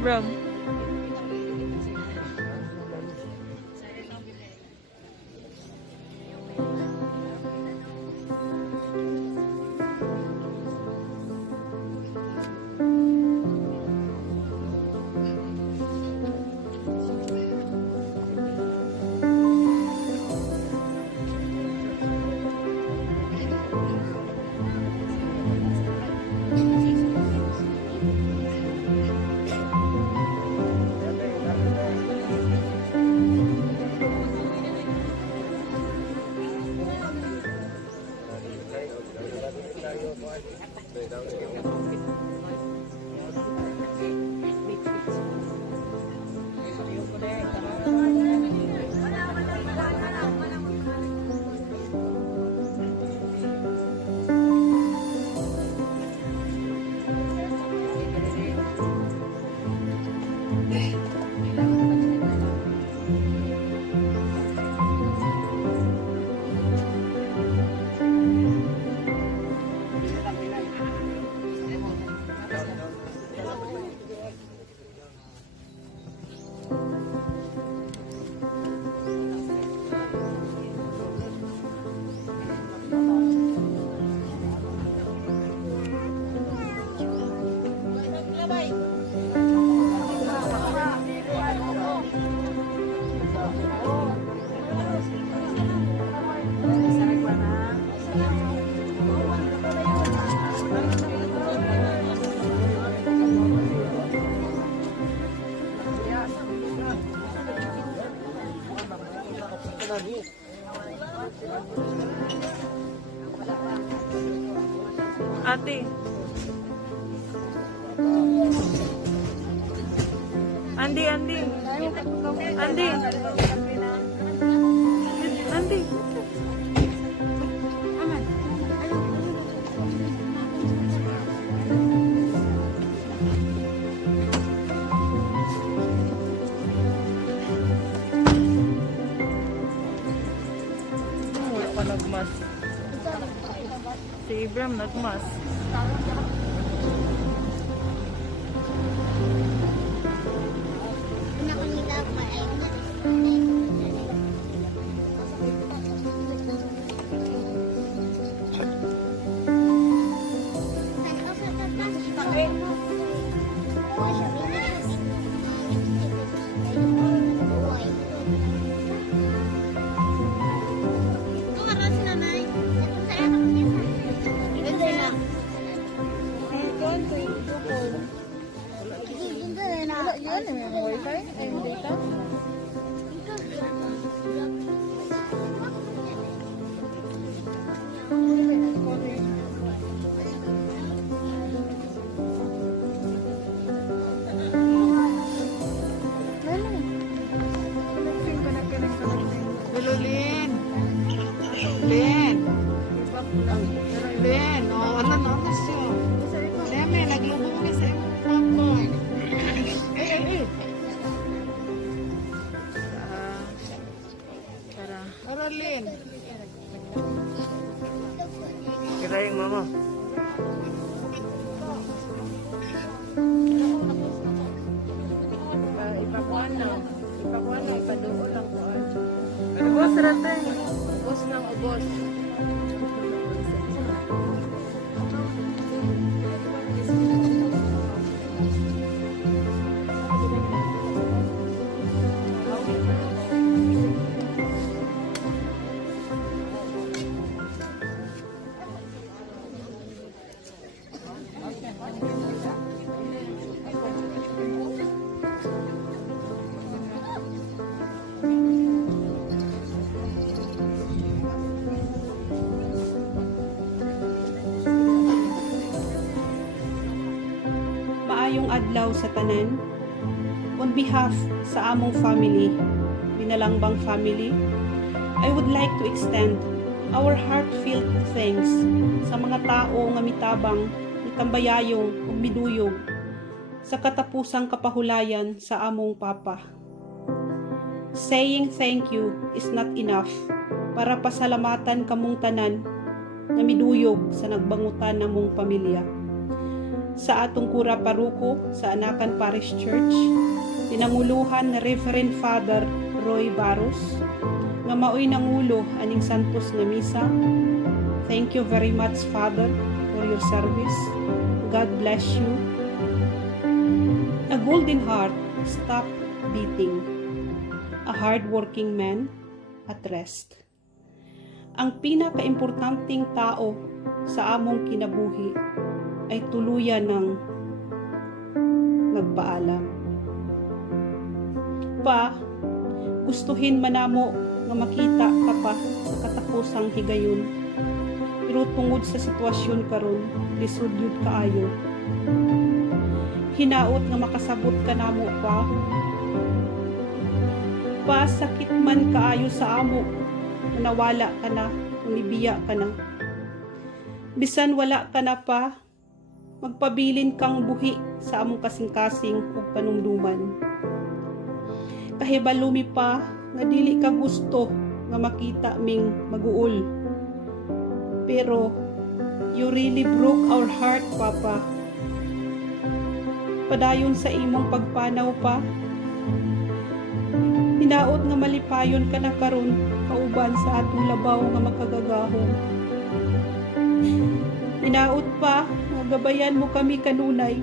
Bro. Ate. Andi, Andi. Andi. Andi. Wala pa nagmas. Si Ibram nagmas. Yan, may wifi, ay data. Lin. Lin. Lin. Oh, ano siya? Leme, naglubog ka sa iyong popcorn. Tara, Lin. Kiraing mama. Ipakuan na. Ipaduo lang ko. Ubos rate. Ubos ng ubos. Maayong adlaw sa tanan. On behalf sa among family, Binalangbang family, I would like to extend our heartfelt thanks sa mga tao nga mitabang, mitambayayong ug miduyog sa katapusang kapahulayan sa among papa. Saying thank you is not enough para pasalamatan kamong tanan nga miduyog sa nagbangutan namong pamilya. sa atong kura paruko sa Anakan Parish Church, pinanguluhan ni Reverend Father Roy Barros, nga maoy nangulo aning santos nga misa. Thank you very much, Father, for your service. God bless you. A golden heart stopped beating. A hard-working man at rest. Ang pinaka-importanting tao sa among kinabuhi ay tuluyan ng nagpaalam. Pa, gustuhin manamo nga makita ka pa sa katapusang higayon. Pero tungod sa sitwasyon karon, lisod yun kaayo. Hinaot nga makasabot ka namo pa. Pa, sakit man kaayo sa amo, na nawala ka na, unibiya ka na. Bisan wala ka na pa, magpabilin kang buhi sa among kasing-kasing ug panumduman. Kahibalumi pa, nga dili ka gusto nga makita ming maguol. Pero, you really broke our heart, Papa. Padayon sa imong pagpanaw pa, hinaot nga malipayon ka na karon kauban sa atong labaw nga makagagahong. Hinaot pa nga gabayan mo kami kanunay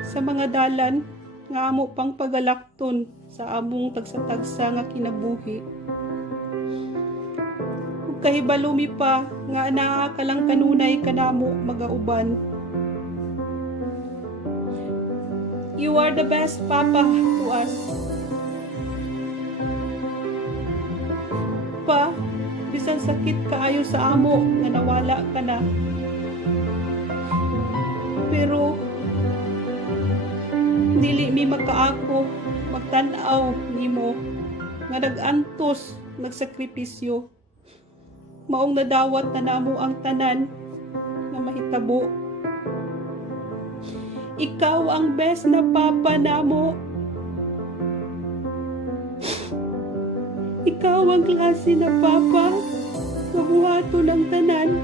sa mga dalan nga amo pang pagalakton sa among tagsa-tagsa nga kinabuhi. Ug kahibalumi pa nga anaa ka lang kanunay kanamo magauban. You are the best Papa to us. Pa, bisan sakit kaayo sa amo nga nawala ka na. Pero dili mi makaako magtan-aw nimo nga nagantos nagsakripisyo. Maong nadawat na namo ang tanan nga mahitabo. Ikaw ang best na Papa namo. Ikaw ang klase na Papa nga buhato ng tanan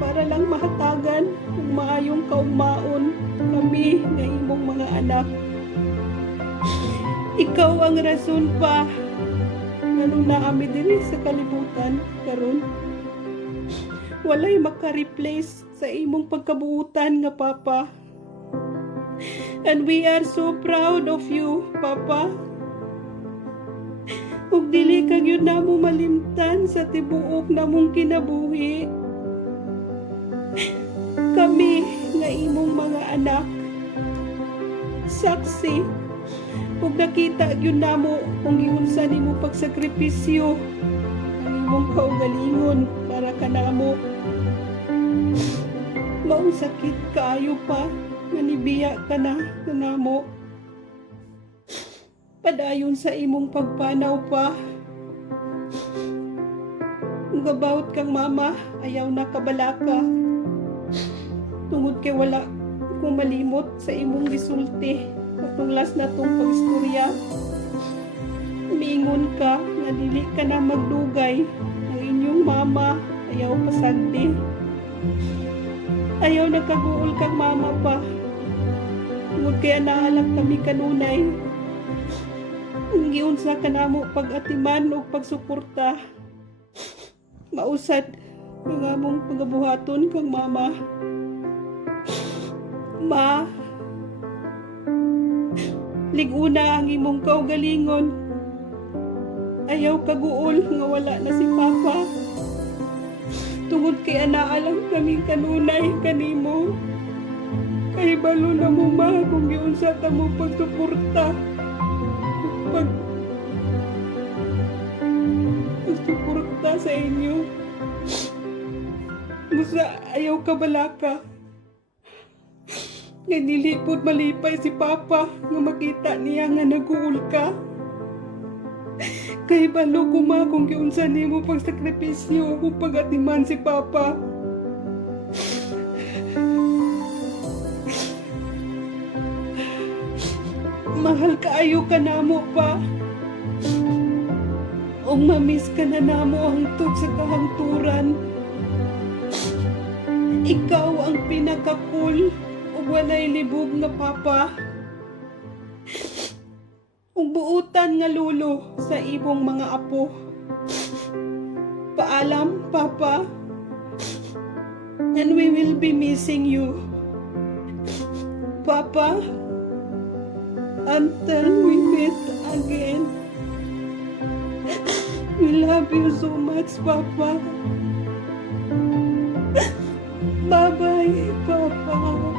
para lang mahatagan ng maayong kaugmaon kami nga imong mga anak. Ikaw ang rason pa nga nung naami diri sa kalibutan karon walay maka-replace sa imong pagkabuutan nga Papa. And we are so proud of you, Papa. Ug dili kag yun namo malimtan sa tibuok namong kinabuhi. Kami nga imong mga anak saksi ug nakita gyud namo kung giunsa nimo pagsakripisyo ang imong kaugalingon para kanamo. Mao sakit kaayo pa nga nibiya ka na kanamo. Padayon sa imong pagpanaw pa. Ug about kang mama, ayaw na kabalaka. Tungod kay wala kong malimot sa imong gisulti katong last na tong pagistorya. Umiingon ka nga dili ka na magdugay. Ang inyong mama ayaw pasagdi. Ayaw nakaguol kang mama pa. Tungod kay naalak kami kanunay. Kung giunsa ka namo pag-atiman o pagsuporta, mausad nga mong pagabuhaton kang mama. Ma, liguna ang imong kaugalingon. Ayaw kaguol nga wala na si Papa. Tungod kay anaa lang kami kanunay kanimo. Kahibalo na mo ma kung giunsa ta mo pagsuporta. Pagsuporta sa inyo. Musa ayaw kabalaka. Nga nilipod malipay si Papa nga makita niya nga naguul ka. Kay balo ko ma kung giunsa nimo pagsakripisyo o pagatiman si Papa. Mahal kaayo ka namo pa. O mamiss ka na namo hangtod sa kahangturan. Ikaw ang pinaka-cool o walay libog nga papa. Ug buutan nga lulo sa ibong mga apo. Paalam, Papa. And we will be missing you. Papa, until we meet again. We love you so much, Papa. Bye-bye, Papa.